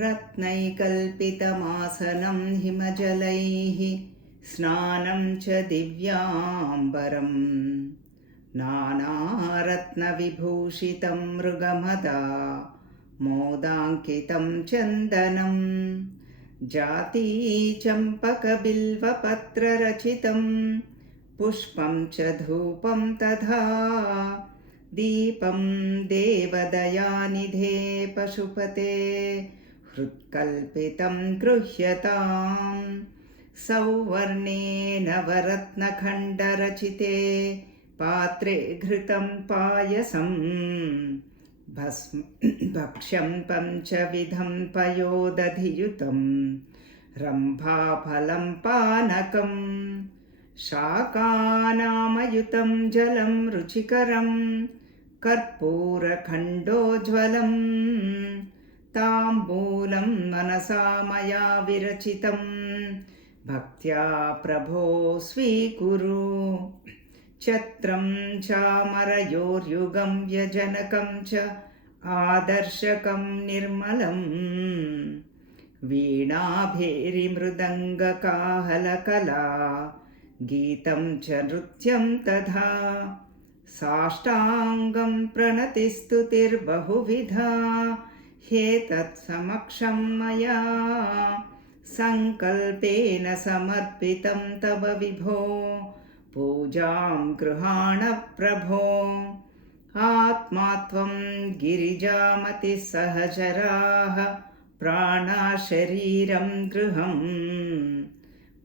रत्नैकल्पितमासनं हिमजलैः स्नानं च दिव्याम्बरं नानारत्नविभूषितं मृगमदा मोदाङ्कितं चन्दनं जातीचम्पकबिल्वपत्ररचितं पुष्पं च धूपं तथा दीपं देवदयानिधे पशुपते हृत्कल्पितं गृह्यताम् सौवर्णे नवरत्नखण्डरचिते पात्रे घृतं पायसं भक्ष्यं पञ्चविधं पयोदधियुतं रम्भाफलं पानकं शाकानामयुतं जलं रुचिकरं कर्पूरखण्डोज्ज्वलं ताम्बूलं मनसा मया विरचितं भक्त्या प्रभो स्वीकुरु छत्रं चामरयोर्युगं व्यजनकं च आदर्शकं निर्मलं वीणाभेरिमृदङ्गकाहलकला गीतं च नृत्यं तथा साष्टाङ्गं प्रणतिस्तुतिर्बहुविधा ह्येतत्समक्षं मया सङ्कल्पेन समर्पितं तव विभो पूजां गृहाण प्रभो आत्मा त्वं गिरिजामतिसहचराः प्राणशरीरं गृहम्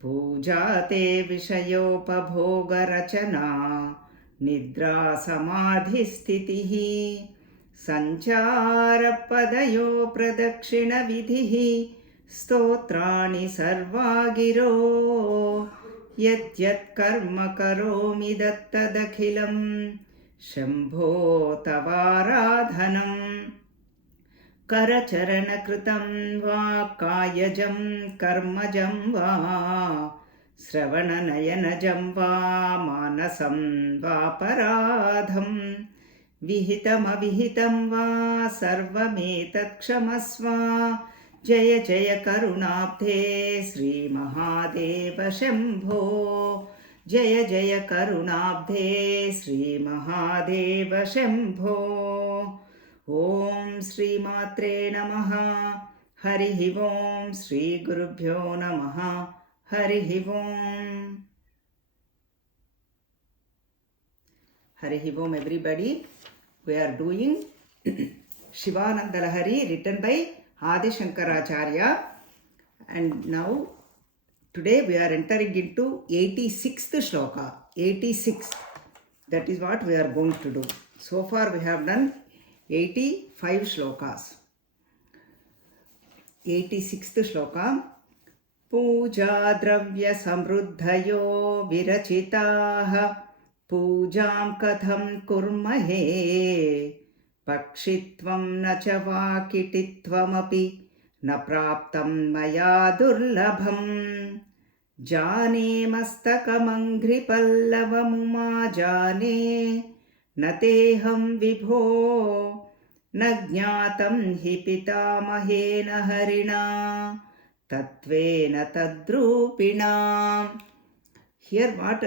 पूजा ते विषयोपभोगरचना निद्रा समाधिस्थितिः सञ्चारपदयो प्रदक्षिणविधिः स्तोत्राणि सर्वा गिरो यत् कर्म करोमि दत्तदखिलं शम्भो तवाराधनम् करचरणकृतं वा कायजं कर्मजं वा श्रवणनयनजं वा मानसं वापराधं विहितमविहितं वा सर्वमेतत् क्षमस्व जय जय करुणाब्धे श्रीमहादेव शम्भो जय जय करुणाब्धे श्रीमहादेव शम्भो ॐ श्रीमात्रे नमः हरिः ॐ श्रीगुरुभ्यो नमः हरिः ॐ everybody. We are doing Shivananda Lahari written by Adi Shankaracharya, and now today we are entering into 86th shloka. 86, that is what we are going to do. So far we have done 85 shlokas. 86th shloka. Puja dravya samruddhayo virachitaah पूजां कथं कुर्महे पक्षित्वं न च वाकिटित्वमपि न प्राप्तं मया दुर्लभं जाने मस्तकमङ्घ्रिपल्लवमुमा जाने न तेऽहं विभो न ज्ञातं हि पितामहेन हरिणा तत्त्वेन तद्रूपिणा. Here what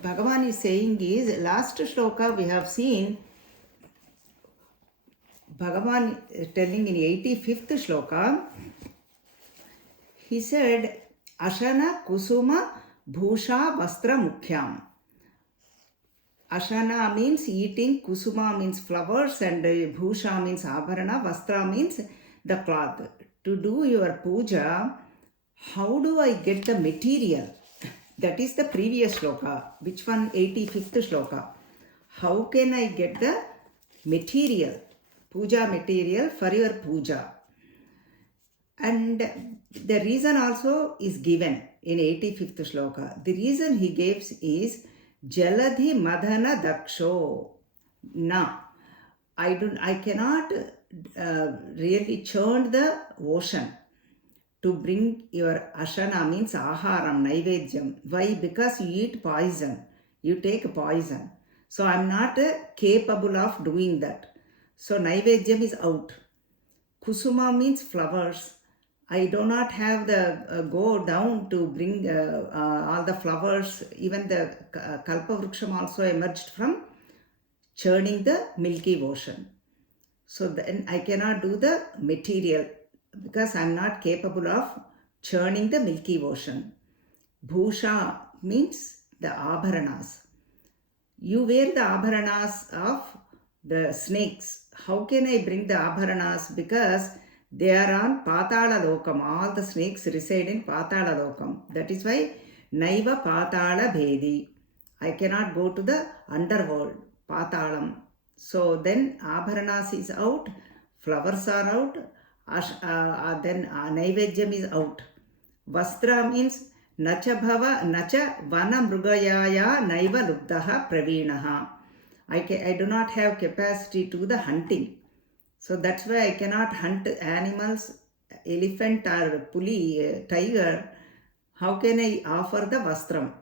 Bhagavan is saying is, last shloka we have seen Bhagavan telling in 85th shloka, he said, Ashana kusuma bhusha vastra mukhyam. Ashana means eating, kusuma means flowers, and bhusha means abharana, vastra means the cloth. To do your puja, how do I get the material? That is the previous shloka. Which one? 85th shloka. How can I get the material, puja material for your puja? And the reason also is given in 85th shloka. The reason he gives is Jaladhi Madhana Daksho. Na. I cannot really churn the ocean to bring your ashana, means aharam, naivedyam. Why? Because you eat poison. You take poison. So I'm not capable of doing that. So Naivedyam is out. Kusuma means flowers. I do not have the go down to bring all the flowers. Even the Kalpa Vruksham also emerged from churning the Milky Ocean. So then I cannot do the material because I am not capable of churning the Milky Ocean. Bhusha means the abharanas. You wear the abharanas of the snakes. How can I bring the abharanas? Because they are on Patala Lokam. All the snakes reside in Patala Lokam. That is why Naiva Patala Bhedi. I cannot go to the underworld, Patalam. So then Abharanas is out, flowers are out, then Naivedyam is out. Vastra means Nacha Bhava, Nacha Vana Mrugayaya Naiva Lubdaha Praveenaha. I do not have capacity to the hunting. So that's why I cannot hunt animals, elephant or puli, tiger. How can I offer the vastram?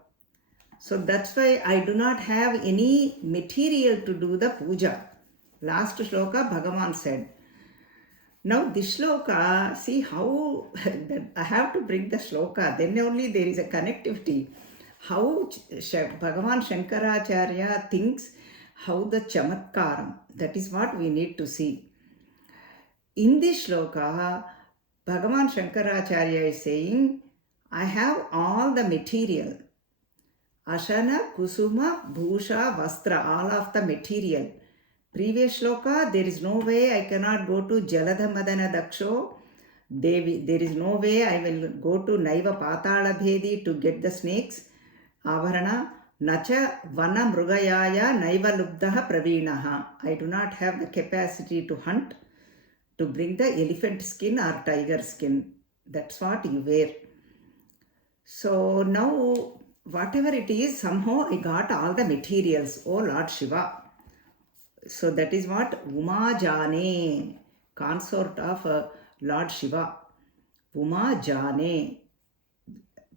So that's why I do not have any material to do the puja. Last shloka Bhagavan said. Now this shloka, see how I have to bring the shloka, then only there is a connectivity. How Bhagavan Shankaracharya thinks, how the chamatkaram, that is what we need to see. In this shloka, Bhagavan Shankaracharya is saying, I have all the material. Ashana, Kusuma, Bhusha, Vastra, all of the material. Previous shloka, there is no way I cannot go to Jaladha Madana Daksho. There is no way I will go to Naiva Patala Bhedi to get the snakes. Avarana, Nacha Vana Mrugayaya Naiva Lubdaha Praveenaha. I do not have the capacity to hunt, to bring the elephant skin or tiger skin. That's what you wear. So now, whatever it is, somehow I got all the materials, oh Lord Shiva. So that is what Uma Jane, consort of Lord Shiva. Uma Jane,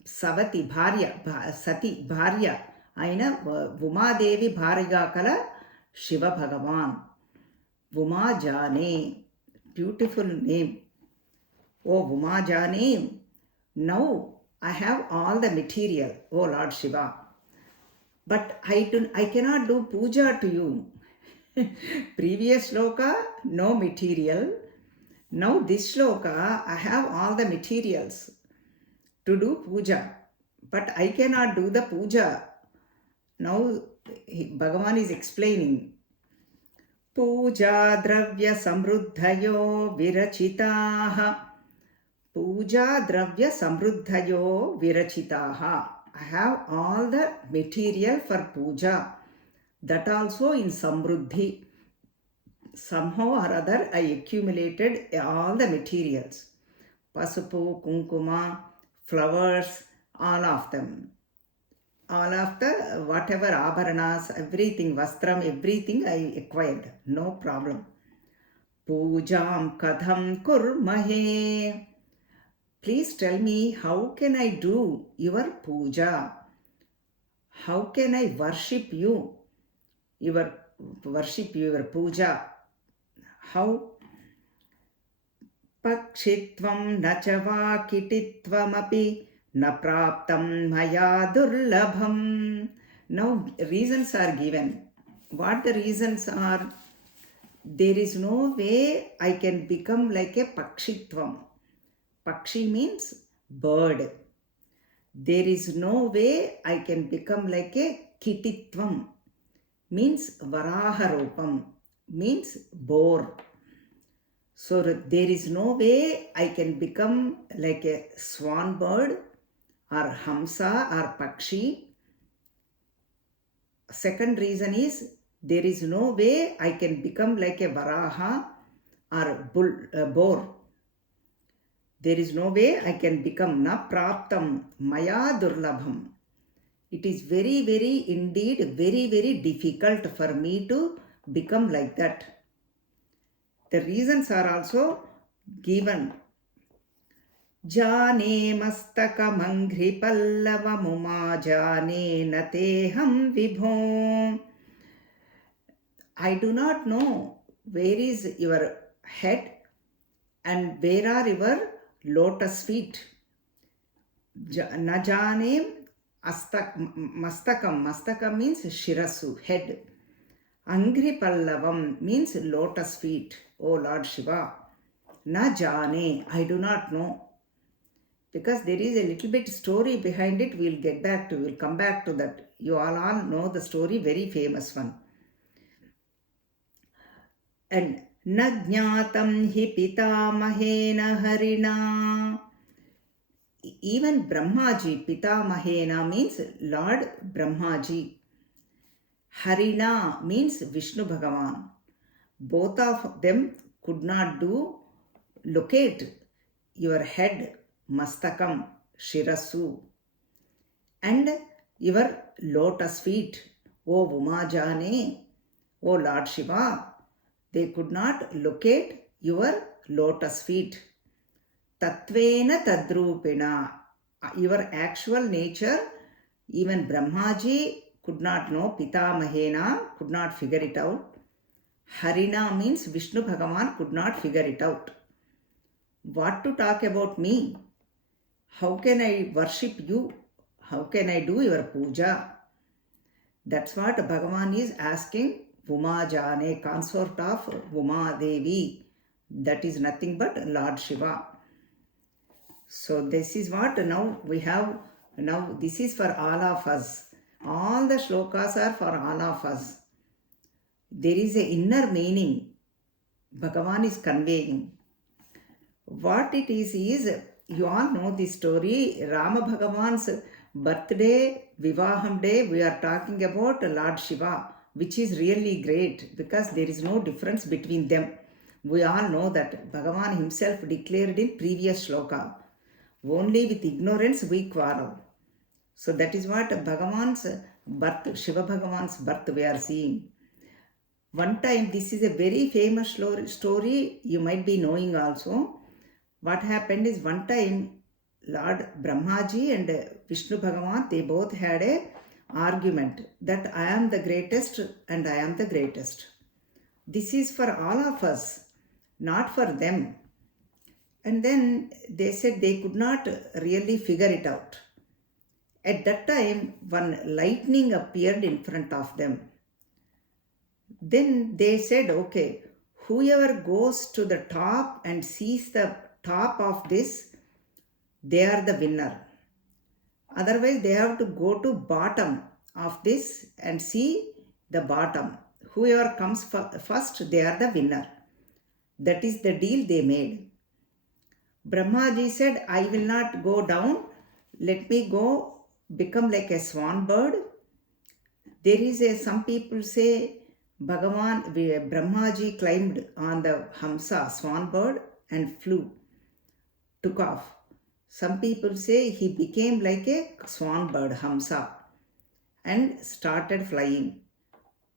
Savati Bharya, Sati Bharya, Aina Uma Devi Bhariga Kala Shiva Bhagavan. Uma Jane, beautiful name. Oh Uma Jane, now I have all the material, oh Lord Shiva. But I cannot do puja to you. Previous shloka, no material. Now this shloka, I have all the materials to do puja. But I cannot do the puja. Now Bhagavan is explaining. Puja dravya samruddhayo virachitaha. Puja dravya samruddhayo virachitaha. I have all the material for puja. That also in samruddhi. Somehow or other I accumulated all the materials. Pasupu, kunkuma, flowers, all of them. All of the whatever abharanas, everything, vastram, everything I acquired. No problem. Pujam kadham kurmahe. Please tell me, how can I do your puja? How can I worship you? Your puja. How? Pakshitvam nachava kititvam api na praptam maya durlabham. Now reasons are given. What the reasons are? There is no way I can become like a pakshitvam. Pakshi means bird. There is no way I can become like a kititvam. Means varaharupam, means boar. So there is no way I can become like a swan bird or hamsa or pakshi. Second reason is there is no way I can become like a varaha or boar. There is no way I can become na praptam maya durlabham. It is very, very, indeed, very, very difficult for me to become like that. The reasons are also given. Jane mastaka mangri pallava muma jane nateham vibho. I do not know where is your head and where are your lotus feet. Najane mastakam. Mastakam means shirasu, head. Angri pallavam means lotus feet. O Lord Shiva. Najane, I do not know. Because there is a little bit story behind it, we'll come back to that. You all know the story, very famous one. And Najnatam hi pitamahena harina. Even Brahmaji, pitamahena means Lord Brahmaji. Harina means Vishnu Bhagavan. Both of them could not locate your head, mastakam, shirasu, and your lotus feet, O Vumajane, O Lord Shiva. They could not locate your lotus feet. Tatvena tadrupena, your actual nature, even Brahmaji could not know, Pitamahena could not figure it out. Harina means Vishnu Bhagavan could not figure it out. What to talk about me? How can I worship you? How can I do your puja? That's what Bhagavan is asking Vumajane, consort of Vuma Devi. That is nothing but Lord Shiva. So this is what now we have. Now this is for all of us. All the shlokas are for all of us. There is an inner meaning Bhagavan is conveying. What it is, you all know this story, Rama Bhagavan's birthday, Vivaham day, we are talking about Lord Shiva, which is really great because there is no difference between them. We all know that Bhagavan himself declared in previous shloka, only with ignorance we quarrel. So that is what Bhagavan's birth, Shiva Bhagavan's birth we are seeing. One time, this is a very famous story, you might be knowing also. What happened is one time, Lord Brahmaji and Vishnu Bhagavan, they both had a argument that I am the greatest and I am the greatest. This is for all of us, not for them. And then they said they could not really figure it out. At that time, one lightning appeared in front of them. Then they said, okay, whoever goes to the top and sees the top of this, they are the winner. Otherwise, they have to go to bottom of this and see the bottom. Whoever comes first, they are the winner. That is the deal they made. Brahmaji said, I will not go down. Let me go become like a swan bird. There is some people say, Brahmaji climbed on the Hamsa, swan bird, and flew, took off. Some people say he became like a swan bird, Hamsa, and started flying.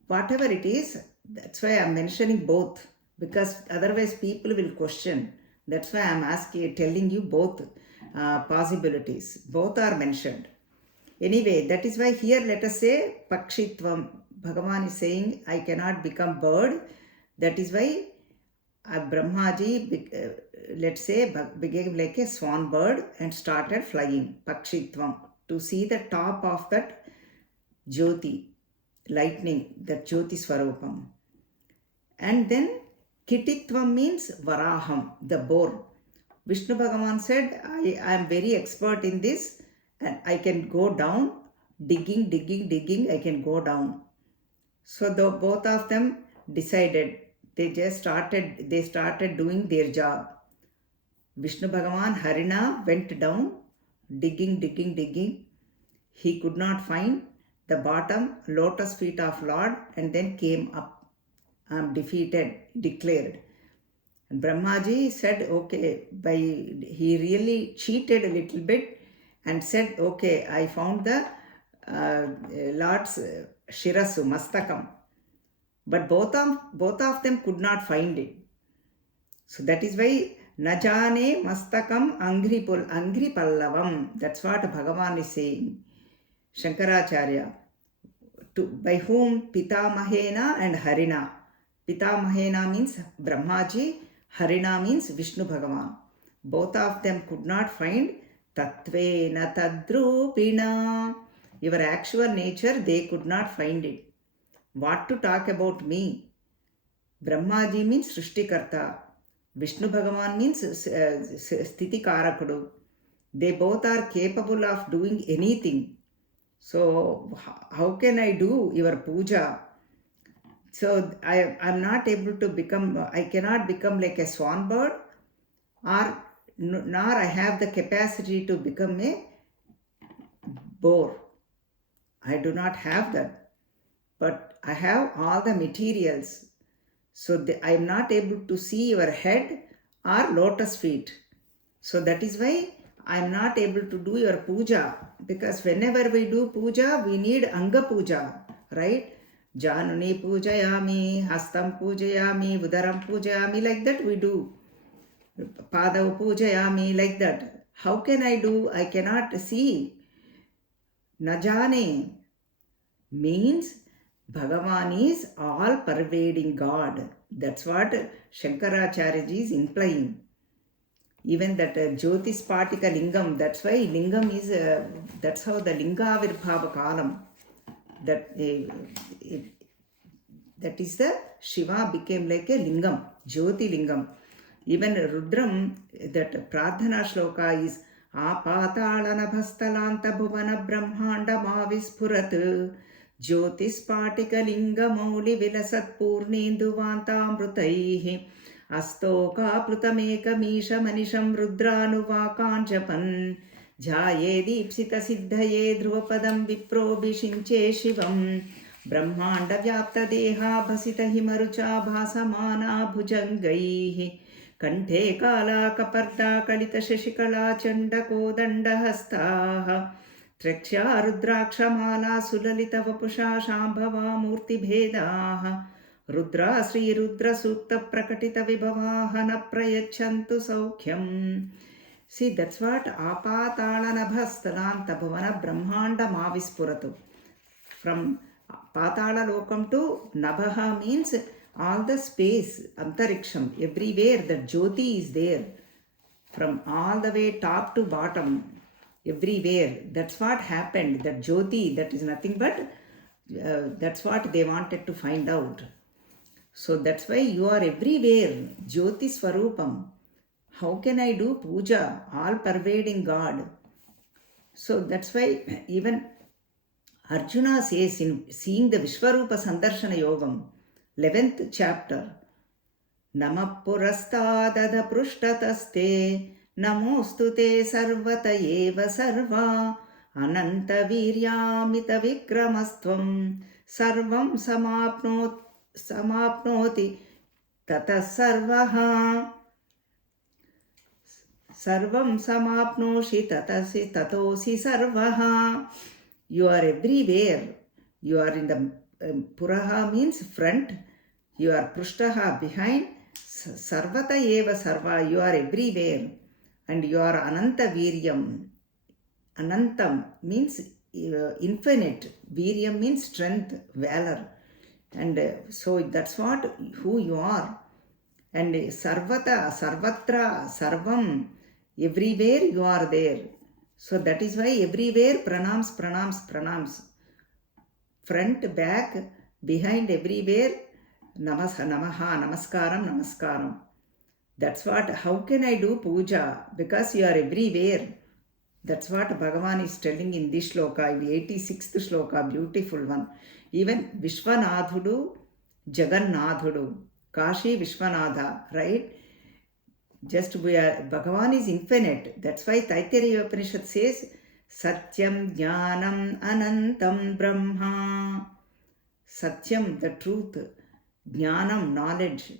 Whatever it is, that's why I'm mentioning both, because otherwise people will question. That's why I'm telling you both possibilities. Both are mentioned. Anyway, that is why here let us say Pakshitvam. Bhagavan is saying, I cannot become bird. That is why Brahmaji, let's say, became like a swan bird and started flying, Pakshitvam, to see the top of that Jyoti, lightning, that Jyoti Swarupam. And then Kititvam means Varaham, the boar. Vishnu Bhagavan said, I am very expert in this and I can go down, digging, I can go down. So both of them decided, they started doing their job. Vishnu Bhagavan, Harina, went down, digging. He could not find the bottom lotus feet of Lord and then came up. I am defeated, declared. And Brahmaji said, okay, he really cheated a little bit and said, okay, I found the Lord's Shirasu, Mastakam. But both of them could not find it. So that is why Najane Mastakam Angri Pallavam. That's what Bhagavan is saying. Shankaracharya. by whom? Pitamahena and Harina. Pitamahena means Brahmaji, Harina means Vishnu Bhagavan. Both of them could not find Tatvena Tadrupina. Your actual nature, they could not find it. What to talk about me? Brahmaji means Srishtikarta. Vishnu Bhagavan means Sthiti Karakudu. They both are capable of doing anything. So, how can I do your puja? So, I'm not able to become, I cannot become like a swan bird, or nor I have the capacity to become a boar. I do not have that. But I have all the materials. So, I am not able to see your head or lotus feet. So, that is why I am not able to do your puja, because whenever we do puja, we need Anga puja, right? Januni pujayami, Hastam pujayami, Udaram pujayami, like that we do. Padav pujayami, like that. How can I do? I cannot see. Najane means Bhagavan is all pervading God. That's what Shankaracharya ji is implying. Even that Jyotis Patika Lingam, that's why Lingam is, that's how the Linga Virbhava Kalam, that is the Shiva became like a Lingam, Jyoti Lingam. Even Rudram, that Pradhana Shloka is Apatalana Bhastalanta Bhuvana Brahmanda Mavisphurat Jyotis Patika Linga Mauli Vilasat Purnendu Vantamrutaihi Astoka Plutamekamisha Manisham Rudranuvakan Japan Jaye Deepsita Siddhaye Dhruvapadam Viprobhishinche Shivam Brahmanda Vyapta Deha Bhasita Himarucha Bhasamana Bhujangaihi Kanthe Kala Kaparda Kalita Shashikala Chanda Kodanda Hastaha Treksha Rudrakshamala Sulalita Vapusha Shambhava Murti Bhedaha Rudra Sri Rudra Sukta Prakatita Vibhavahana Prayachantu Saukhyam. See, that's what Apatalana Bhastalanta Bhavana Brahmanda Mavispuratu. From Patala Lokam to Nabhaha means all the space, Antariksham, everywhere that Jyoti is there. From all the way top to bottom, everywhere. That's what happened. That Jyoti, that is nothing but, that's what they wanted to find out. So that's why you are everywhere, Jyoti Swarupam. How can I do puja? All pervading God. So that's why even Arjuna says in seeing the Vishwarupa Sandarshana Yogam, 11th chapter, Nama Purastadada Prushtatasthe Namostu te sarvata eva sarva Ananta Viryamita Vikramastvam Sarvam samapnoti tata sarvaha Sarvam samapnoshi tatasi tatosi sarvaha. You are everywhere. You are in the Puraha means front. You are Prushtaha behind. Sarvata eva sarva. You are everywhere. And you are Ananta Viryam. Anantam means infinite. Viryam means strength, valor. And so that's what, who you are. And Sarvata, Sarvatra, Sarvam, everywhere you are there. So that is why everywhere pranams, pranams, pranams. Front, back, behind, everywhere, namaha, namaskaram, namaskaram. That's what, how can I do puja? Because you are everywhere. That's what Bhagavan is telling in this shloka, in the 86th shloka, beautiful one. Even Vishwanathudu, Jagannathudu, Kashi Vishwanatha, right? Just we are, Bhagavan is infinite. That's why Taittiriya Upanishad says, Satyam Jnanam Anantam Brahma. Satyam, the truth. Jnanam, knowledge.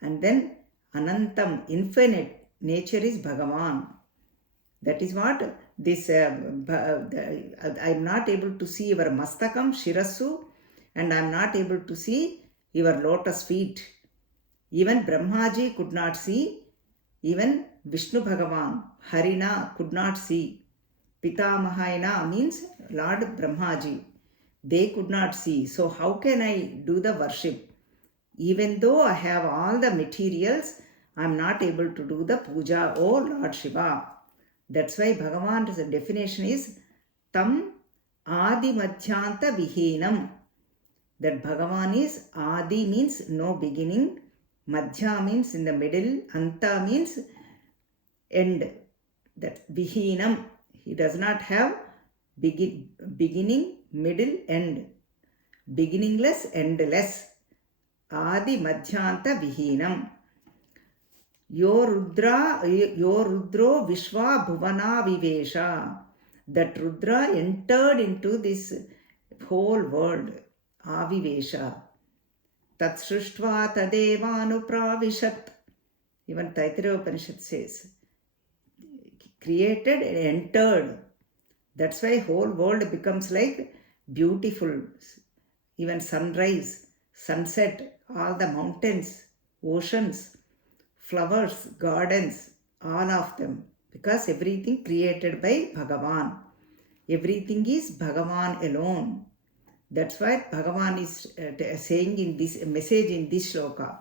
And then Anantam, infinite. Nature is Bhagavan. That is what this, I am not able to see your mastakam, shirasu, and I am not able to see your lotus feet. Even Brahmaji could not see. Even Vishnu Bhagavan, Harina could not see. Pitamahayana means Lord Brahmaji. They could not see. So how can I do the worship? Even though I have all the materials, I am not able to do the puja, oh Lord Shiva. That's why Bhagavan's definition is Tam Adi Madhyanta Vihinam. That Bhagavan is Adi means no beginning, Madhya means in the middle, Anta means end. That Vihinam, he does not have beginning, middle, end. Beginningless, endless. Adi Madhyanta Vihinam. Yo Rudro Vishwa Bhuvana Vivesha. That Rudra entered into this whole world. Avivesha. Tat Srishtva Tadevanupravishat. Even Taittiriya Upanishad says, created and entered. That's why whole world becomes like beautiful. Even sunrise, sunset, all the mountains, oceans, flowers, gardens, all of them. Because everything created by Bhagavan. Everything is Bhagavan alone. That's what Bhagavan is saying in this message in this shloka.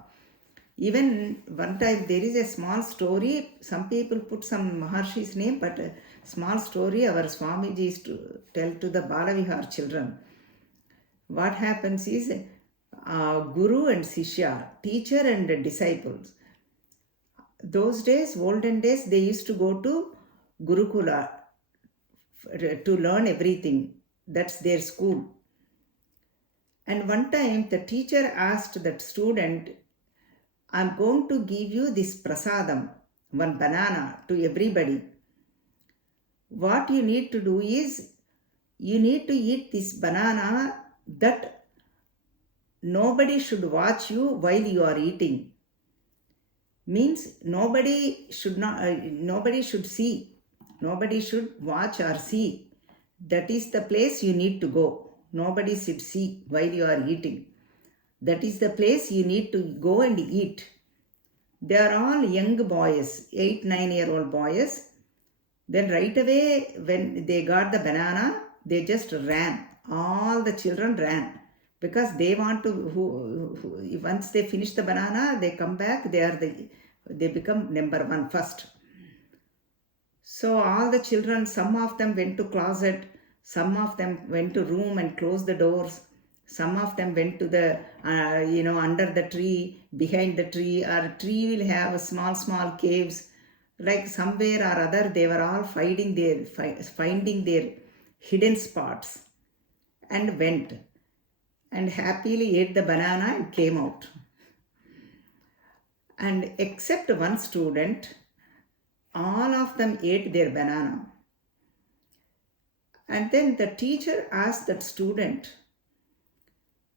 Even one time there is a small story. Some people put some Maharshi's name, but a small story our Swamiji used to tell to the Balavihar children. What happens is Guru and Sishya, teacher and disciples. Those days, olden days, they used to go to Gurukula to learn everything. That's their school. And one time the teacher asked that student, I'm going to give you this prasadam, one banana to everybody. What you need to do is, you need to eat this banana that nobody should watch you while you are eating. Means nobody should see. Nobody should watch or see. That is the place you need to go. Nobody should see while you are eating. That is the place you need to go and eat. They are all young boys, 8-9-year-old boys. Then right away when they got the banana, they just ran. All the children ran. Because they want to, once they finish the banana, they come back, they become number one first. So all the children, some of them went to closet, some of them went to room and closed the doors. Some of them went to the, under the tree, behind the tree, or tree will have small caves. Like somewhere or other, they were all finding their hidden spots and went and happily ate the banana and came out. And except one student, all of them ate their banana. And then the teacher asked that student,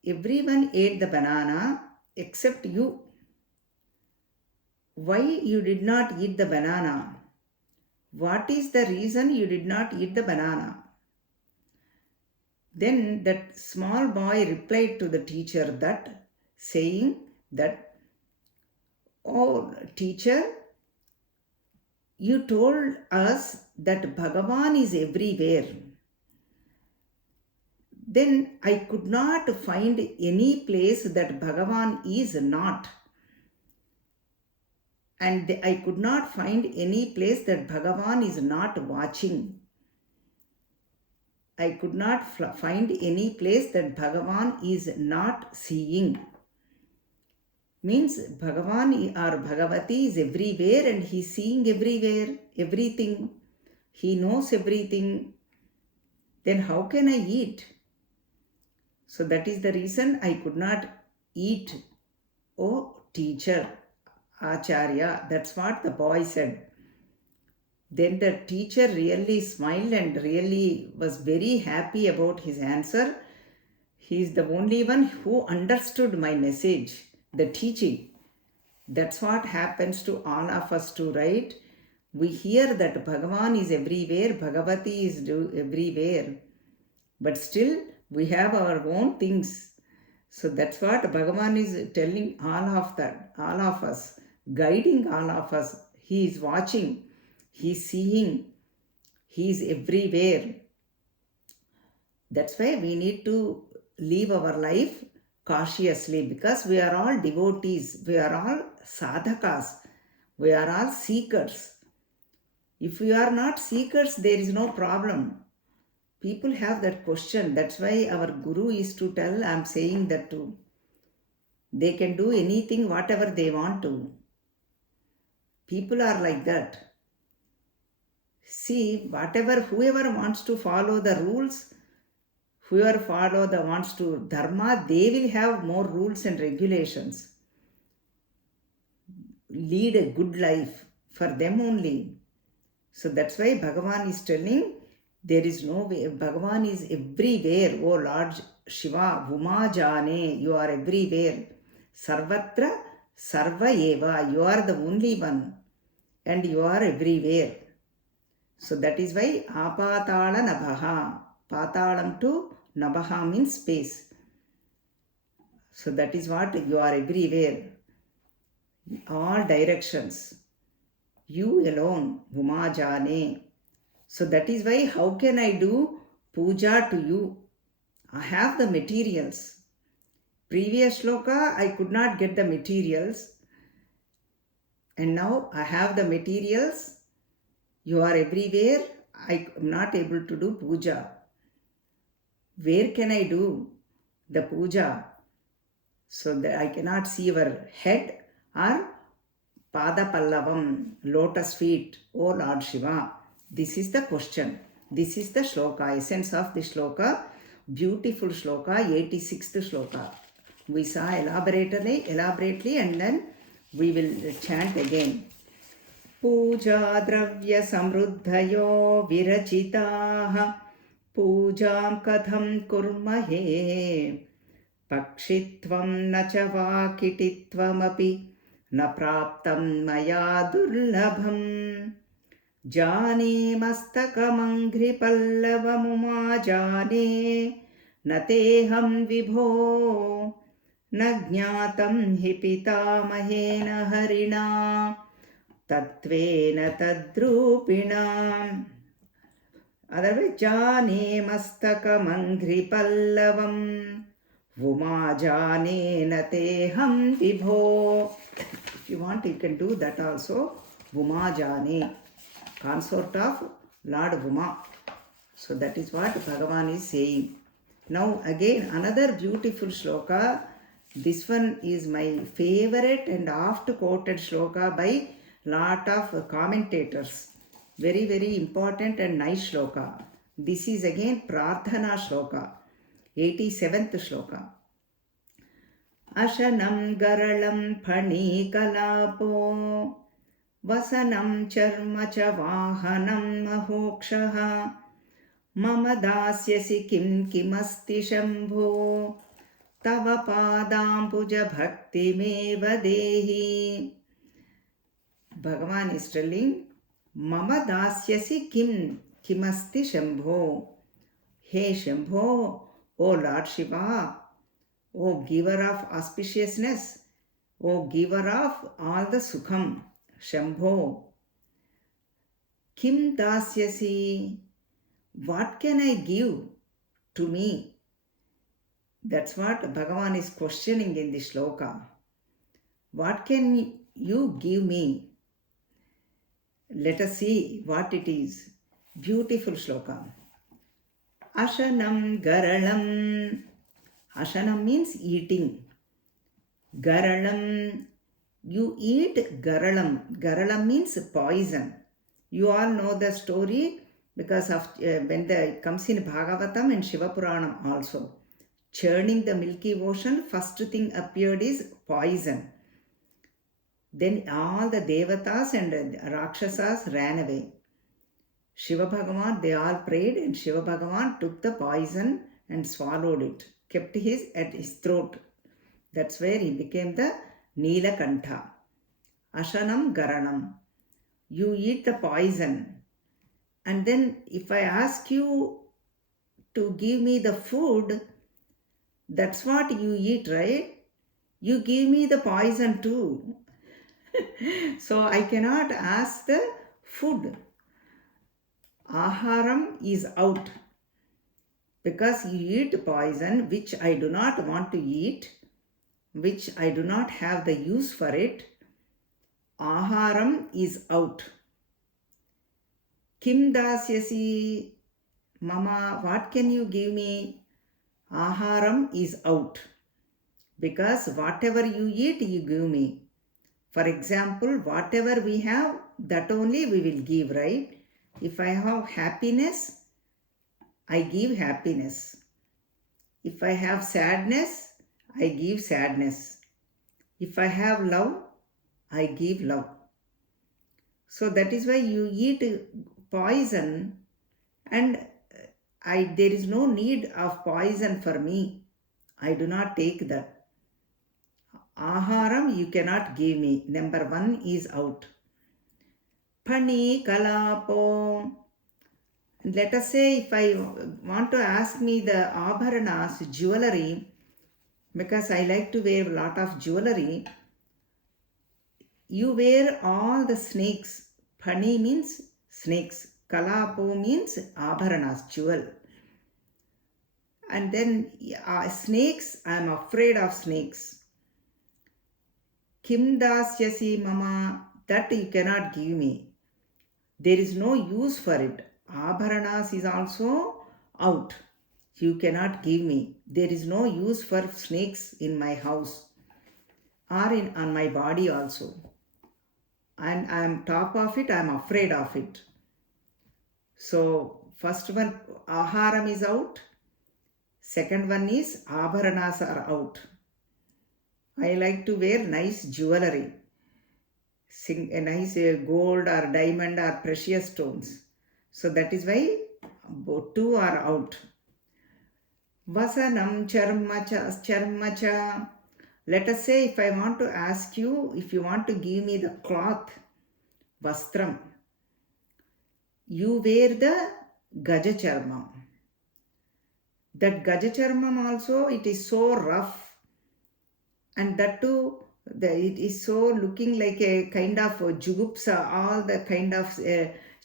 everyone ate the banana except you. Why you did not eat the banana? What is the reason you did not eat the banana? Then that small boy replied to the teacher that, saying that, oh teacher, you told us that Bhagavan is everywhere. Then I could not find any place that Bhagavan is not. And I could not find any place that Bhagavan is not watching. I could not find any place that Bhagavan is not seeing. Means Bhagavan or Bhagavati is everywhere and he is seeing everywhere, everything. He knows everything. Then how can I eat? So that is the reason I could not eat. Oh teacher, Acharya, that's what the boy said. Then the teacher really smiled and really was very happy about his answer. He is the only one who understood my message, the teaching. That's what happens to all of us too, right? We hear that Bhagavan is everywhere, Bhagavati is everywhere. But still, we have our own things. So that's what Bhagavan is telling all of us, guiding all of us. He is watching, he is seeing, he is everywhere. That's why we need to live our life cautiously, because we are all devotees, we are all sadhakas, we are all seekers. If we are not seekers, there is no problem. People have that question. That's why our guru is to tell, I'm saying that too. They can do anything, whatever they want to. People are like that. See, whoever wants to follow the rules, whoever wants to dharma, they will have more rules and regulations. Lead a good life for them only. So that's why Bhagavan is telling, there is no way. Bhagavan is everywhere. Oh Lord Shiva, Vuma Jane, you are everywhere. Sarvatra, Sarva Eva, you are the only one. And you are everywhere. So that is why Apatala Nabhaha. Patalam to Nabhaha means space. So that is what you are everywhere. All directions. You alone, Vuma Jane. So that is why, how can I do puja to you? I have the materials. Previous shloka, I could not get the materials. And now I have the materials. You are everywhere. I am not able to do puja. Where can I do the puja? So that I cannot see your head or pada pallavam, lotus feet, O Lord Shiva. This is the question. This is the shloka, essence of the shloka. Beautiful shloka, 86th shloka. We saw elaborately, and then we will chant again. Puja dravya samruddhayo virachitaha pujam katham kurmahe pakshitvam na cha vakititvam api na praptam maya durlabham jane mastakam pallavam jane na teham vibho na jnatam hi pitamahena harina tatvena tadrupina. Otherwise, jane mastakam pallavam Vuma jane na teham vibho. If you want, you can do that also. Vuma jane, consort of Lord Vuma. So that is what Bhagavan is saying. Now again another beautiful shloka. This one is my favorite and oft quoted shloka by lot of commentators. Very, very important and nice shloka. This is again Prarthana shloka. 87th shloka. Ashanam garalam phanikalapo vasanam charma cha vahanam mahokshaha mama dasyasi kimasti shambho tava padambuja bhakti meva dehi. Bhagavan is telling, mama dasyasi kimasti shambho. Hey Shambho, O Lord Shiva, O giver of auspiciousness, O giver of all the sukham, Shambho. Kim dasyasi, what can I give to me? That's what Bhagavan is questioning in this shloka. What can you give me? Let us see what it is. Beautiful shloka. Ashanam garalam. Ashanam means eating. Garalam, you eat garalam. Garalam means poison. You all know the story because of when it comes in Bhagavatam and Shiva Puranam also. Churning the Milky Ocean, first thing appeared is poison. Then all the Devatas and Rakshasas ran away. Shiva Bhagavan, they all prayed, and Shiva Bhagavan took the poison and swallowed it, kept at his throat. That's where he became the Neelakantha. Ashanam Garanam. You eat the poison. And then if I ask you to give me the food, that's what you eat, right? You give me the poison too. So I cannot ask the food. Aharam is out. because you eat poison which I do not want to eat, which I do not have the use for it. Aharam is out. Kim dasyasi mama, what can you give me? Aharam is out. Because whatever you eat, you give me. For example, whatever we have, that only we will give, right? If I have happiness, I give happiness. If I have sadness, I give sadness. If I have love, I give love. So that is why you eat poison, and there is no need of poison for me. I do not take that. Aharam you cannot give me. Number 1 is out. Pani kalapo. Let us say if I want to ask me the abharanas, jewelry, because I like to wear a lot of jewelry, you wear all the snakes. Pani means snakes. Kalapo means abharanas, jewel. And then snakes, I am afraid of snakes. Kim dasyasi mama, that you cannot give me. There is no use for it. Abharanas is also out. You cannot give me. There is no use for snakes in my house or on my body also. And I am top of it, I am afraid of it. So first one, aharam is out. Second one is abharanas are out. I like to wear nice jewelry. A nice gold or diamond or precious stones. So that is why both 2 are out. Vasanam charmacha. Let us say if I want to ask you, if you want to give me the cloth, vastram, you wear the gajacharmam. That gajacharmam also, it is so rough, and that too, it is so looking like a kind of jugupsa, all the kind of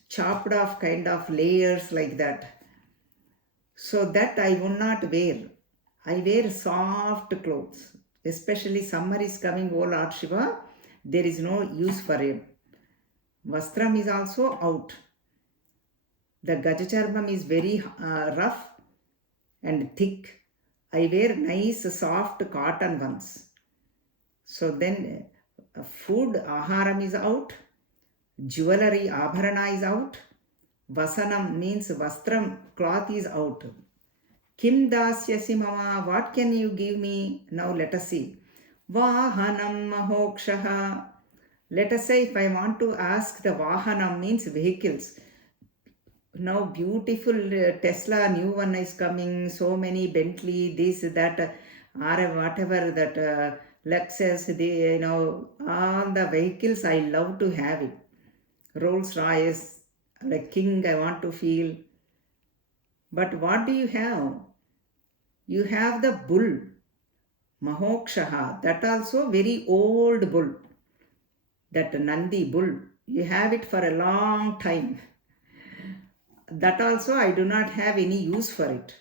chopped off kind of layers like that. So that I will not wear. I wear soft clothes. Especially summer is coming, oh Lord Shiva, there is no use for it. Vastram is also out. The gajacharmam is very rough and thick. I wear nice soft cotton ones. So then food, aharam is out. Jewelry, abharana is out. Vasanam means vastram, cloth is out. Kim dasyasi mama, what can you give me? Now let us see. Vahanam mahokshaha. Let us say if I want to ask the vahanam means vehicles. Now beautiful Tesla new one is coming, so many Bentley, this, that, or whatever that Lexus, all the vehicles I love to have it. Rolls Royce, like king I want to feel. But what do you have? You have the bull, Mahokshaha, that also very old bull, that Nandi bull. You have it for a long time. That also I do not have any use for it.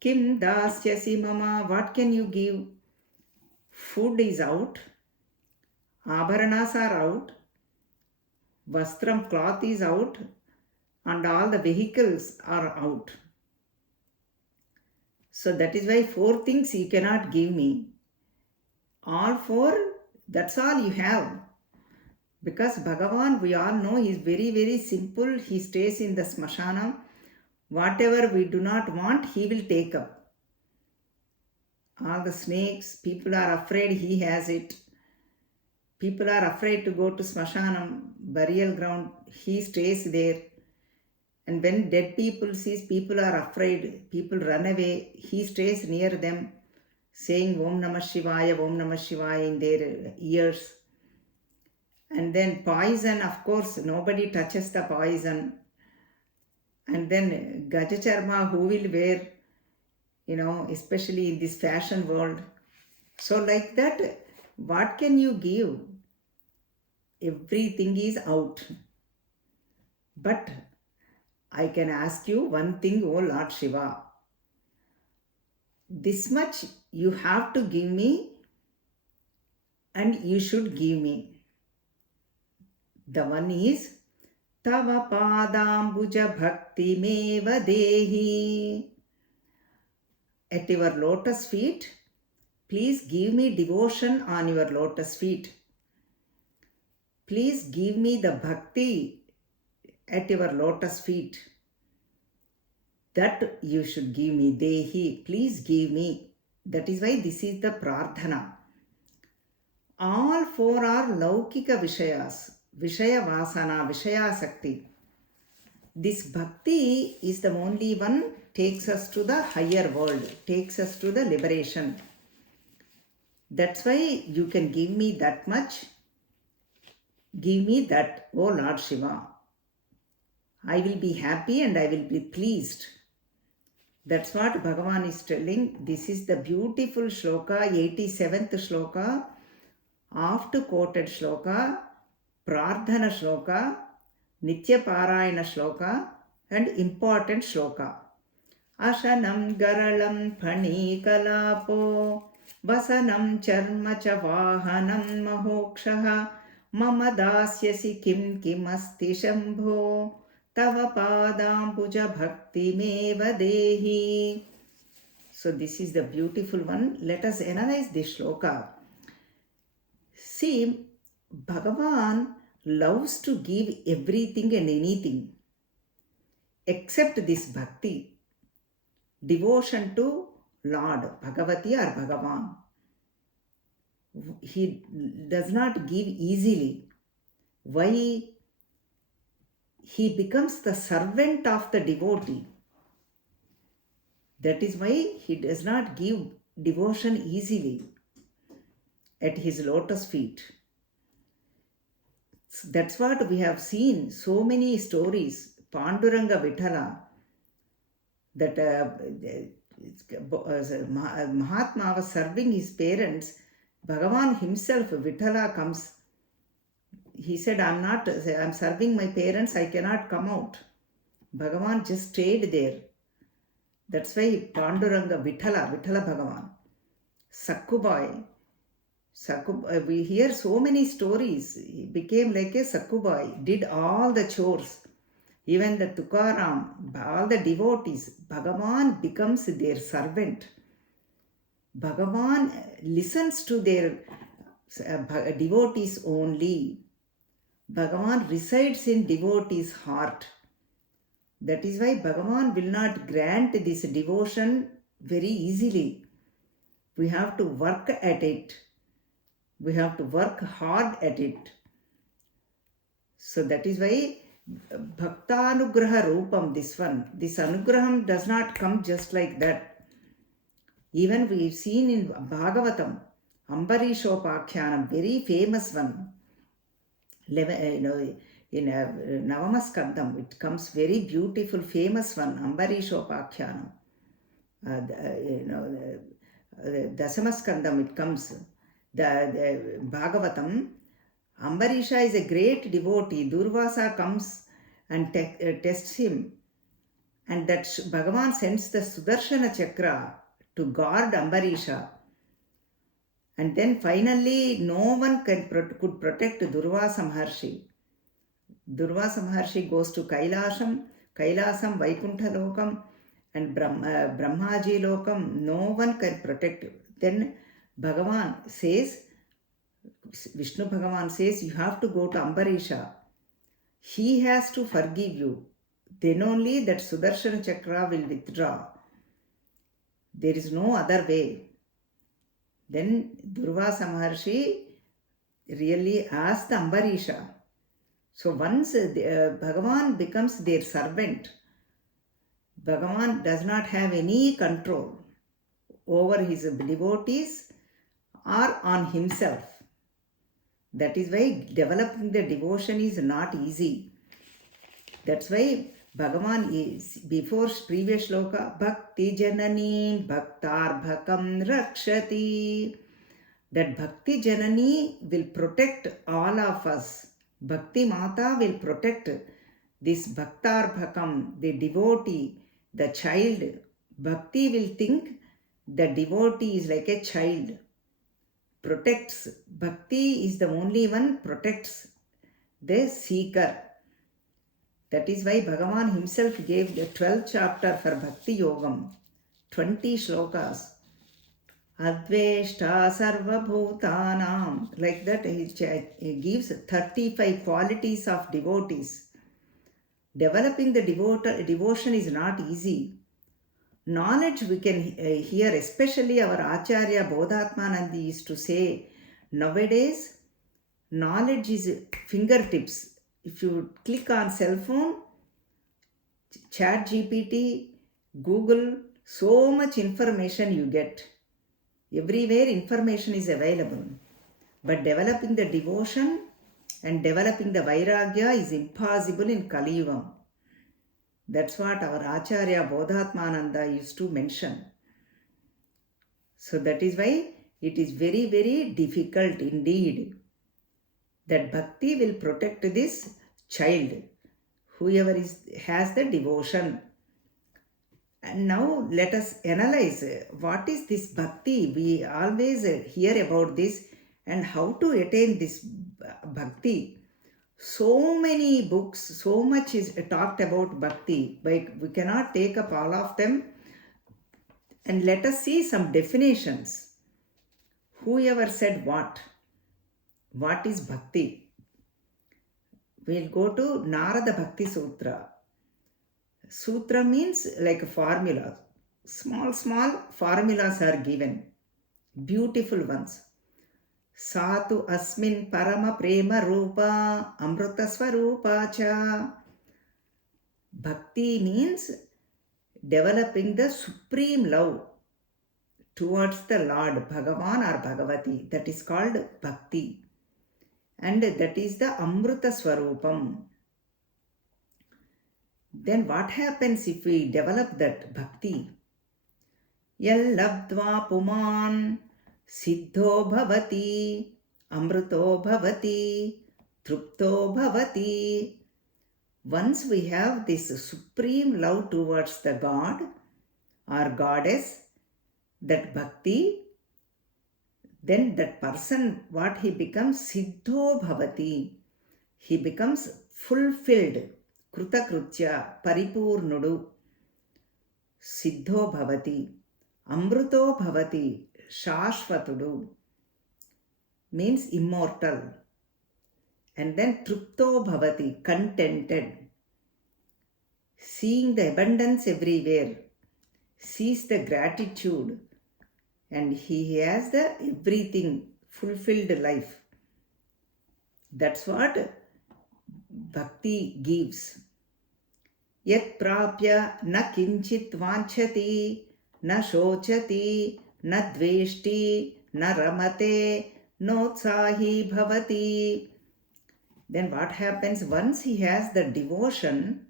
Kim dasyasi mama, what can you give? Food is out. Abharanas are out. Vastram, cloth is out. And all the vehicles are out. So that is why 4 things you cannot give me. All 4, that's all you have. Because Bhagavan, we all know, he is very, very simple. He stays in the smashanam. Whatever we do not want, he will take up. All the snakes, people are afraid he has it. People are afraid to go to smashanam, burial ground. He stays there. And when dead people sees, people are afraid. People run away. He stays near them, saying Om Namah Shivaya in their ears. And then poison, of course, nobody touches the poison. And then Gajacharma, who will wear, especially in this fashion world. So like that, what can you give? Everything is out. But I can ask you one thing, O Lord Shiva. This much you have to give me and you should give me. The one is Tava Padambuja Bhakti Meva Dehi. At your lotus feet, please give me devotion on your lotus feet. Please give me the bhakti at your lotus feet. That you should give me. Dehi, please give me. That is why this is the prarthana. All four are laukika vishayas. Vishaya vasana, Vishaya Sakti. This bhakti is the only one takes us to the higher world, takes us to the liberation. That's why you can give me that much. Give me that, O Lord Shiva. I will be happy and I will be pleased. That's what Bhagavan is telling. This is the beautiful shloka, 87th shloka, oft quoted shloka, prarthana shloka, nitya parayana shloka, and important shloka. Ashanam garalam panikalapo vasanam charma cha vahanam mahokshaha mama dasyasi kim asti shambho tava padambuja bhakti meva dehi. So this is the beautiful one. Let us analyze this shloka. See, Bhagavan loves to give everything and anything except this bhakti. Devotion to Lord, Bhagavati or Bhagavan. He does not give easily. Why? He becomes the servant of the devotee. That is why he does not give devotion easily at his lotus feet. That's what we have seen so many stories. Panduranga Vithala, that Mahatma was serving his parents. Bhagavan himself, Vithala, comes. He said, I'm serving my parents, I cannot come out. Bhagavan just stayed there. That's why Panduranga Vithala Bhagavan. Sakkubai. We hear so many stories. He became like a Sakkubai, did all the chores. Even the Tukaram, all the devotees, Bhagavan becomes their servant. Bhagavan listens to their devotees only. Bhagavan resides in devotees' heart. That is why Bhagavan will not grant this devotion very easily. We have to work at it. We have to work hard at it. So that is why Bhaktanugraha Rupam, this one, this Anugraham does not come just like that. Even we've seen in Bhagavatam, Ambarishopakyanam, very famous one. In Navamaskandam, it comes very beautiful, famous one, Ambarishopakyanam. Dasamaskandam, it comes. The Bhagavatam, Ambarisha is a great devotee. Durvasa comes and tests him. And that Bhagavan sends the Sudarshana Chakra to guard Ambarisha. And then finally, no one could protect Durvasa Maharshi. Durvasa Maharshi goes to Kailasam, Vaikuntha Lokam, and Brahmaji Lokam. No one can protect. Then Bhagavan says, Vishnu Bhagavan says, you have to go to Ambarisha. He has to forgive you. Then only that Sudarshana Chakra will withdraw. There is no other way. Then Durvasa Maharshi really asked Ambarisha. So once Bhagavan becomes their servant, Bhagavan does not have any control over his devotees or on himself. That is why developing the devotion is not easy. That's why Bhagavan is, before previous shloka, Bhakti Janani Bhaktarbhakam Rakshati. That Bhakti Janani will protect all of us. Bhakti Mata will protect this Bhaktarbhakam, the devotee, the child, Bhakti will think the devotee is like a child, protects. Bhakti is the only one protects the seeker. That is why Bhagavan himself gave the 12th chapter for Bhakti Yogam, 20 shlokas. Adveshta sarvabhutanam. Like that, he gives 35 qualities of devotees. Developing the devotion is not easy. Knowledge we can hear, especially our Acharya Bodhatmananda used to say, nowadays, knowledge is fingertips. If you click on cell phone, chat GPT, Google, so much information you get. Everywhere information is available. But developing the devotion and developing the Vairagya is impossible in Kali Yuga. That's what our Acharya Bodhatmananda used to mention. So that is why it is very, very difficult indeed that Bhakti will protect this child, whoever has the devotion. And now let us analyze what is this Bhakti. We always hear about this and how to attain this Bhakti. So many books, so much is talked about Bhakti, but we cannot take up all of them. And let us see some definitions. Whoever said what? What is Bhakti? We'll go to Narada Bhakti Sutra. Sutra means like a formula. Small formulas are given. Beautiful ones. Satu asmin parama prema rupa amrita swarupa cha. Bhakti means developing the supreme love towards the Lord, Bhagavan or Bhagavati. That is called Bhakti. And that is the Amrita Swarupam. Then what happens if we develop that Bhakti? Yallabdva puman siddho bhavati amrito bhavati trupto bhavati. Once we have this supreme love towards the God or Goddess, that Bhakti, then that person, what he becomes? Siddho bhavati. He becomes fulfilled. Krutakrutya, paripurnudu. Siddho bhavati. Amruto bhavati. Shashvatudu. Means immortal. And then trupto bhavati. Contented. Seeing the abundance everywhere. Sees the gratitude. And he has the everything, fulfilled life. That's what Bhakti gives. Yat prapya na kinchit vanchati, na shochati, na dveshti, na ramate, notsahi bhavati. Then what happens once he has the devotion?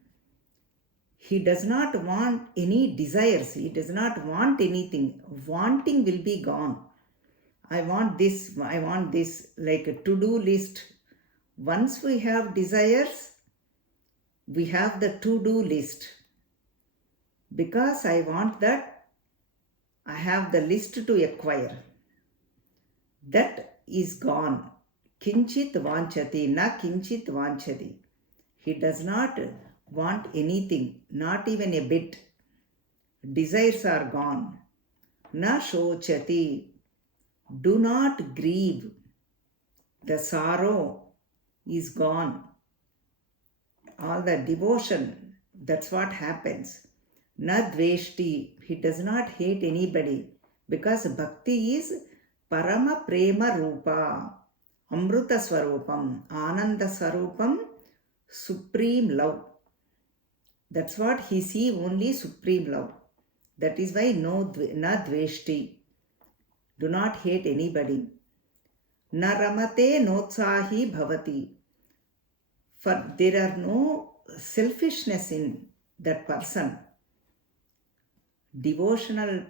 He does not want any desires. He does not want anything. Wanting will be gone. I want this, like a to-do list. Once we have desires, we have the to-do list. Because I want that, I have the list to acquire. That is gone. Kinchit vanchati, na kinchit vanchati. He does not want anything, not even a bit. Desires are gone. Na shochati. Do not grieve. The sorrow is gone. All the devotion, that's what happens. Na dveshti. He does not hate anybody. Because bhakti is parama prema rupa. Amruta swarupam. Ananda swarupam. Supreme love. That's what he sees, only supreme love. That is why na dveshti. Do not hate anybody. Na ramate notsahi bhavati. For there are no selfishness in that person. Devotional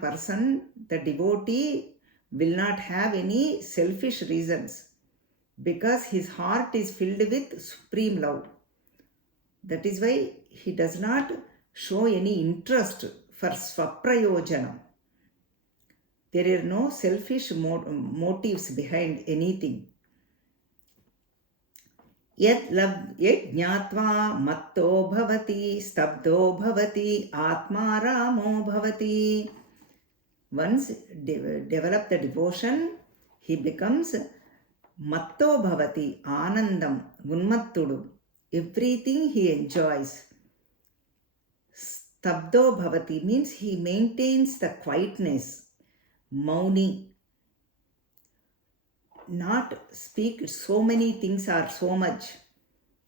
person, the devotee will not have any selfish reasons. because his heart is filled with supreme love. That is why he does not show any interest for swaprayojanam. There are no selfish motives behind anything. Yet jnatva matto bhavati stabdo bhavati atma ramo bhavati. Once develop the devotion, he becomes matto bhavati, anandam, unmattudu. Everything he enjoys. Stabdo bhavati means he maintains the quietness, mauni. Not speak so many things or so much,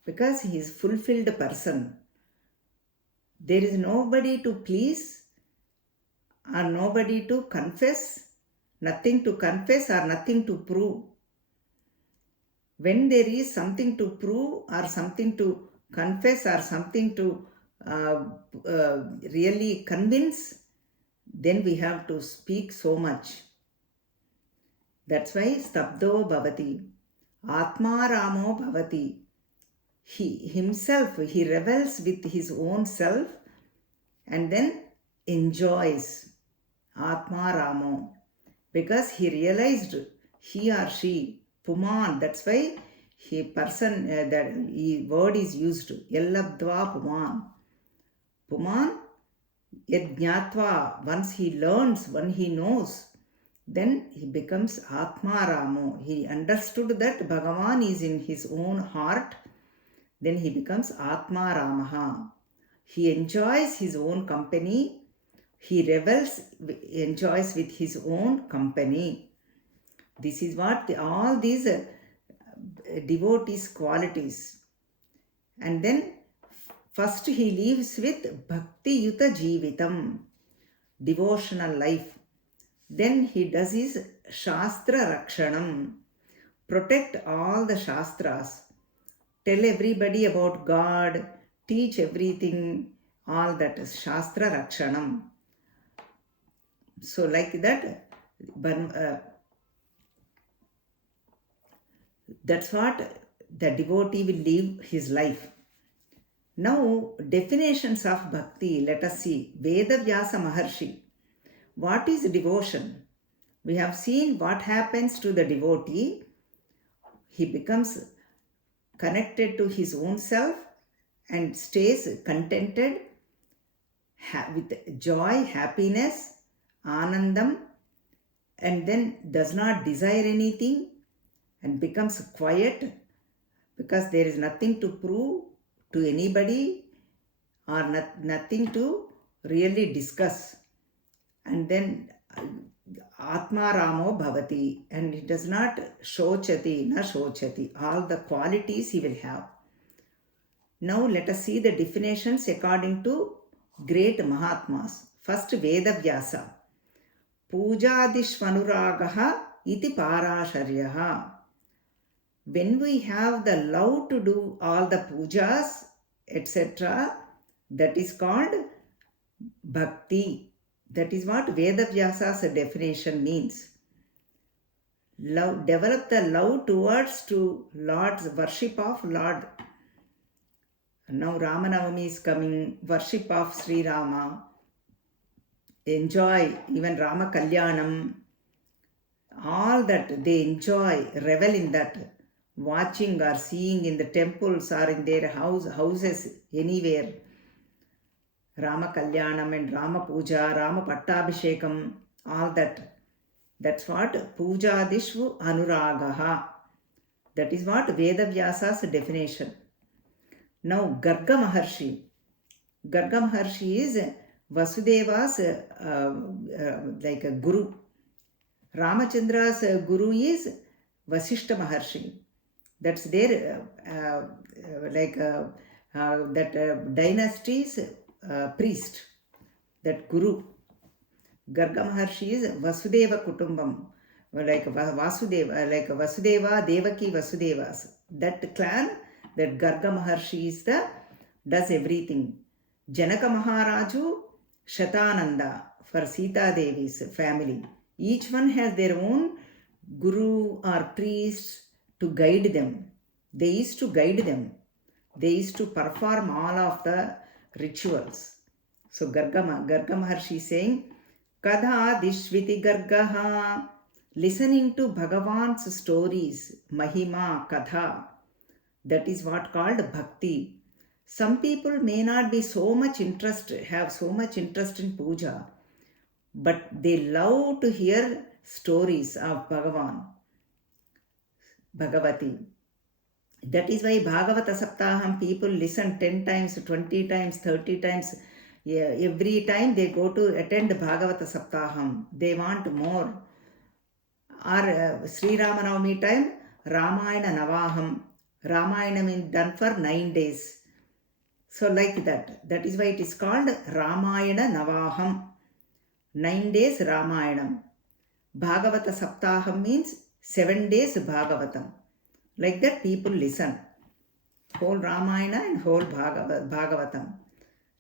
because he is fulfilled person. There is nobody to please or nobody to confess, nothing to confess or nothing to prove. When there is something to prove or something to confess or something to really convince, then we have to speak so much. That's why stabdo bhavati, atma ramo bhavati. He revels with his own self and then enjoys atma ramo, because he realized he or she puman. That's why that word is used, yellabdva puman. Puman yad jnatva, once he learns, when he knows, then he becomes atma ramo. He understood that Bhagavan is in his own heart, then he becomes atma ramaha. He enjoys his own company, he enjoys with his own company. This is what all these devotees' qualities. And then first he lives with bhakti yuta jivitam, devotional life. Then he does his shastra rakshanam, protect all the shastras, tell everybody about God, teach everything, all that is shastra rakshanam. So like that, that's what the devotee will live his life. Now, definitions of bhakti, let us see. Vedavyasa Maharshi. What is devotion? We have seen what happens to the devotee. He becomes connected to his own self and stays contented with joy, happiness, anandam, and then does not desire anything and becomes quiet, because there is nothing to prove to anybody or nothing to really discuss. And then atma ramo bhavati, and he does not shochati, na shochati, all the qualities he will have. Now let us see the definitions according to great Mahatmas. First, Vedavyasa. Pujadishvanuragaha iti parasharyaha. When we have the love to do all the pujas, etc., that is called bhakti. That is what Vedavyasa's definition means. Love, develop the love towards to Lord's worship of Lord. Now Ramanavami is coming, worship of Sri Rama. Enjoy even Rama Kalyanam. All that they enjoy, revel in that. Watching or seeing in the temples or in their houses, anywhere. Rama Kalyanam and Rama Puja, Rama Pattabhishekam, all that. That's what Pujadishvu Anuragaha. That is what Vedavyasa's definition. Now Garga Maharshi. Garga Maharshi is Vasudeva's like a guru. Ramachandra's guru is Vasishta Maharshi. That's their that dynasty's priest, that guru. Garga Maharshi is Vasudeva Kutumbam, like Vasudeva, Devaki Vasudevas. That clan, that Garga Maharshi is does everything. Janaka Maharaju, Shatananda for Sita Devi's family. Each one has their own guru or priest to guide them. They used to guide them. They used to perform all of the rituals. So Garga Maharshi is saying, Kadha Dishviti Gargaha, listening to Bhagavan's stories, Mahima, Kadha, that is what called Bhakti. Some people may not be have so much interest in puja, but they love to hear stories of Bhagavati. That is why Bhagavata Saptaham people listen 10 times, 20 times, 30 times. Yeah, every time they go to attend Bhagavata Saptaham, they want more. Or Sri Ramanavami time, Ramayana Navaham. Ramayana is done for 9 days. So like that. That is why it is called Ramayana Navaham. 9 days Ramayanam. Bhagavata Saptaham means 7 days Bhagavatam. Like that people listen. Whole Ramayana and whole Bhagavatam.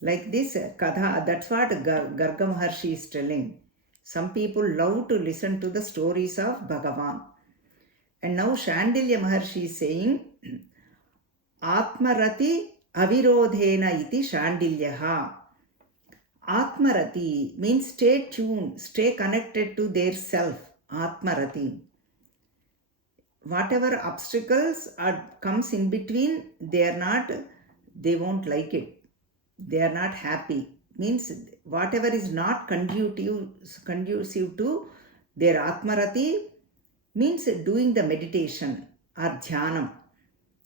Like this Kadha, that's what Garga Maharshi is telling. Some people love to listen to the stories of Bhagavan. And now Shandilya Maharshi is saying, Atmarati avirodhena iti Shandilyaha. Atmarati means stay tuned, stay connected to their self. Atmarati. Whatever obstacles comes in between, they won't like it. They are not happy. Means whatever is not conducive to their Atmarati means doing the meditation or dhyanam.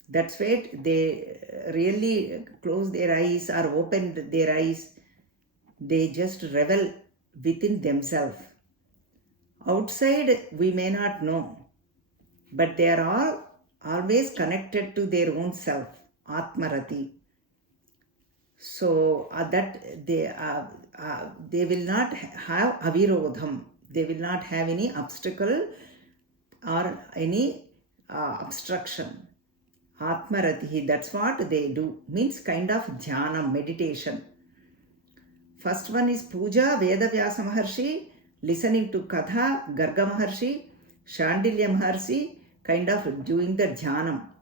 That's why they really close their eyes or open their eyes. They just revel within themselves. Outside we may not know, but they are all always connected to their own self, Atmarati. So that they will not have avirodham. They will not have any obstacle or any obstruction. Atmarati, that's what they do. Means kind of dhyana, meditation. First one is puja, Veda Vyasa Maharshi, listening to Katha, Garga Maharshi, Shandilya Maharshi, kind of doing the dhyanam.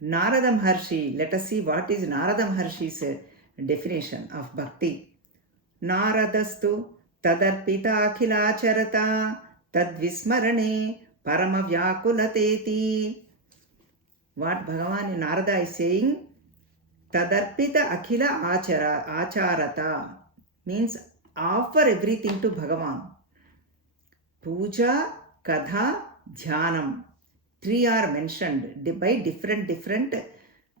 Narada Maharshi, let us see what is Narada Maharshi's definition of bhakti. Naradastu tadarpita akhilacharata tadvismarane paramavyakulateti. What Bhagavan Narada is saying, tadarpita akhila acharata means offer everything to Bhagavan. Puja, Kadha, Dhyanam. 3 are mentioned by different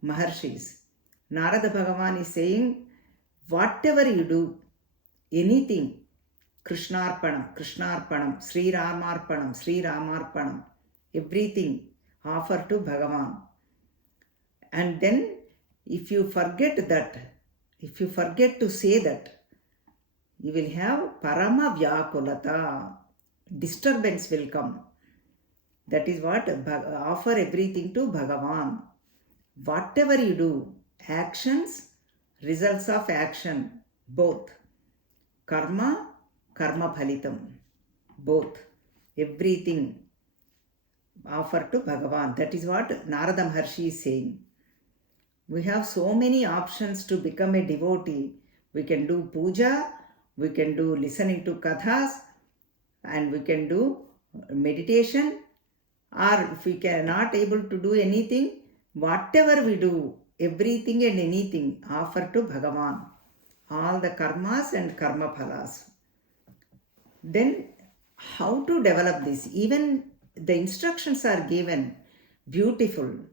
Maharshis. Narada Bhagavan is saying, whatever you do, anything, Krishnarpanam, Sri Ramarpanam, everything offer to Bhagavan. And then if you forget to say that, you will have Parama Vyakulata, disturbance will come. That is what offer everything to Bhagavan. Whatever you do, actions, results of action, both. Karma, karma phalitam, both. Everything offer to Bhagavan. That is what Narada Maharshi is saying. We have so many options to become a devotee. We can do puja, we can do listening to kathas, and we can do meditation. Or if we are not able to do anything, whatever we do, everything and anything offer to Bhagavan. All the karmas and karma phalas. Then how to develop this? Even the instructions are given, beautiful.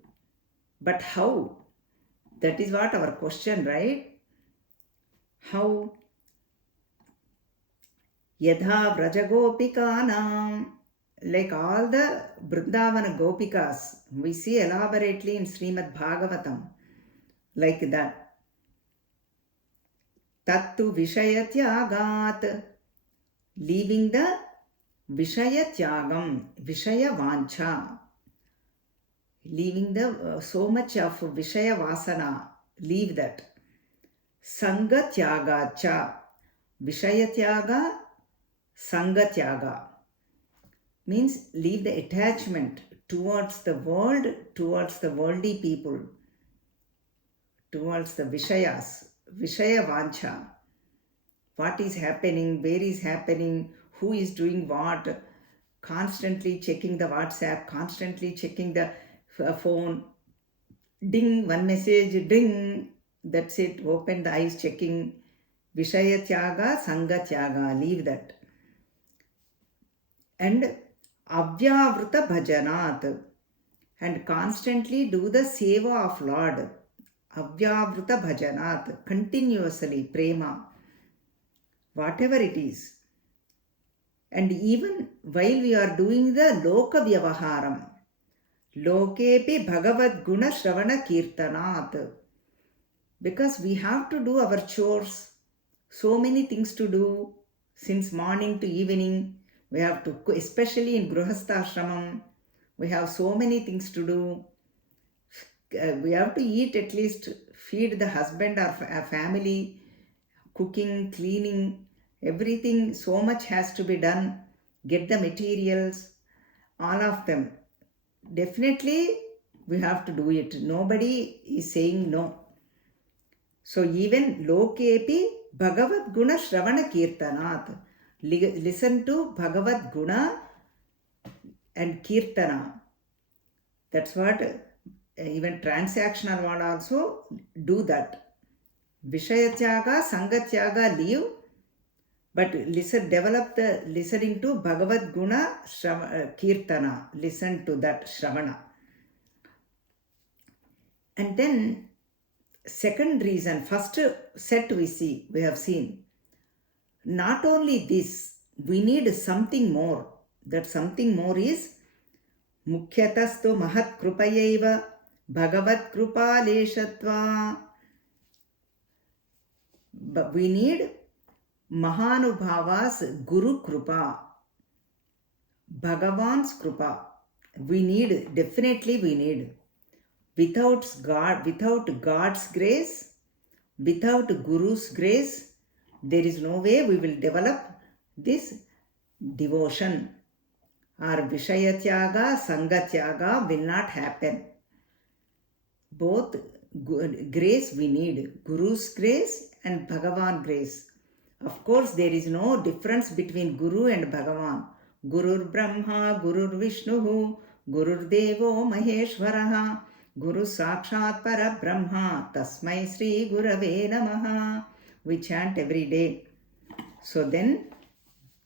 But how? That is what our question, right? How? Yadha Vrajagopikanam. Like all the Vrindavana Gopikas, we see elaborately in Srimad Bhagavatam, like that. Tattu Vishayatyagat, leaving the Vishayatyagam, Vishaya Vancha, leaving the so much of Vishaya Vasana, leave that. Sangatyaga cha, Vishayatyaga, Sangatyaga. Means leave the attachment towards the world, towards the worldly people, towards the Vishayas, Vishaya Vancha. What is happening, where is happening, who is doing what, constantly checking the WhatsApp, constantly checking the phone, ding, one message, ding, that's it, open the eyes, checking. Vishaya Tyaga, Sangha Tyaga, leave that. And Avyavruta Bhajanat, and constantly do the seva of Lord. Avyavruta Bhajanat, continuously, prema, whatever it is. And even while we are doing the Loka Vyavaharam, Lokepi Bhagavad Guna Shravana Kirtanat, because we have to do our chores, so many things to do since morning to evening. We have to, especially in Grihastha we have so many things to do. We have to eat, at least feed the husband or family, cooking, cleaning, everything, so much has to be done. Get the materials, all of them. Definitely we have to do it. Nobody is saying no. So even Lokepi Bhagavad Guna Shravana Kirtanat, listen to Bhagavad Guna and Kirtana. That's what even transactional one also do that. Vishaya Tyaga, Sangha Tyaga, leave, but listen, develop the listening to Bhagavad Guna Kirtana, listen to that Shravana. And then second reason, first set we have seen. Not only this, we need something more. That something more is Mukhyatastu Mahat Krupayaiva Bhagavad Krupaleshatva. But we need Mahanubhavas Guru Krupa, Bhagavan's Krupa. We need, definitely we need. Without God's grace, without Guru's grace, there is no way we will develop this devotion. Our Vishaya Tyaga, Sangha Tyaga will not happen. Both grace we need, Guru's grace and Bhagavan grace. Of course, there is no difference between Guru and Bhagavan. Gurur Brahma, Gurur Vishnuhu, Gurur Devo Maheshwaraha, Guru Sakshat Para Brahma, Tasmai Sri Gurave Namaha. We chant every day. So then,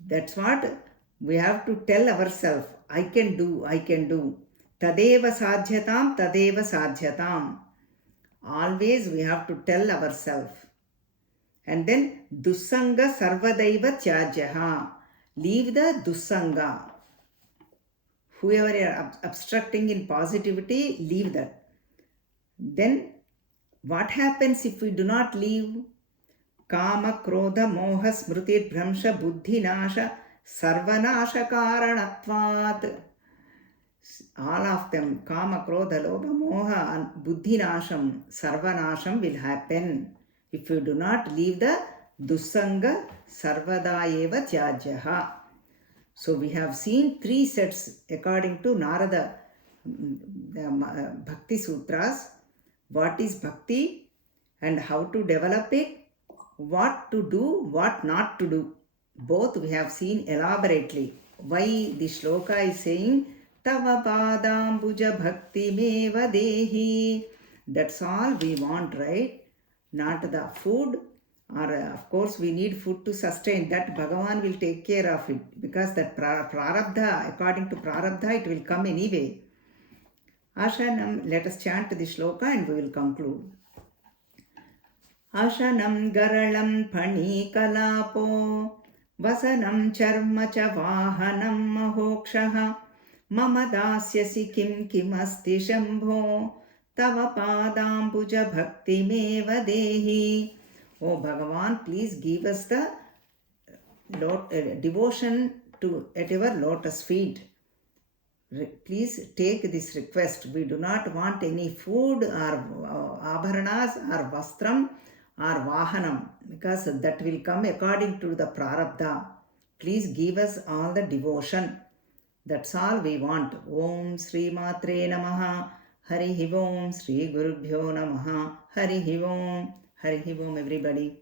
that's what we have to tell ourselves. I can do, I can do. Tadeva sadhyatam, tadeva sadhyatam. Always we have to tell ourselves. And then, Dussanga Sarvadaiva Tyajaha. Leave the Dussanga. Whoever you are obstructing in positivity, leave that. Then, what happens if we do not leave? Kama, Krodha, Moha, Smriti, Bhramsha, Buddhi, Nasha, Sarvanasha, Karanatvat. All of them, Kama, Krodha, Lobha, Moha, and Buddhi, Nasham, Sarvanasham will happen if you do not leave the Dussanga, Sarvada Eva Tyajaha. So we have seen 3 sets according to Narada Bhakti Sutras. What is Bhakti and how to develop it, what to do, what not to do. Both we have seen elaborately. Why the shloka is saying, Tava Padambuja Bhakti Meva Dehi. That's all we want, right? Not the food. Or of course we need food to sustain. That Bhagavan will take care of it. Because that prarabdha, according to prarabdha, it will come anyway. Ashanam, let us chant the shloka and we will conclude. Ashanam garalam pani kalapo vasanam charma cha vahanam mahokshaha mama dasyasi kim asti shambho tava padambuja bhakti meva dehi. Oh Bhagavan, please give us the devotion at your lotus feet. Please take this request. We do not want any food or abharanas or vastram or vahanam, because that will come according to the prarabdha. Please give us all the devotion. That's all we want. Om Sri Matre Namaha. Hari Om Sri Gurubhyo Namaha. Hari Om. Hari Om, everybody.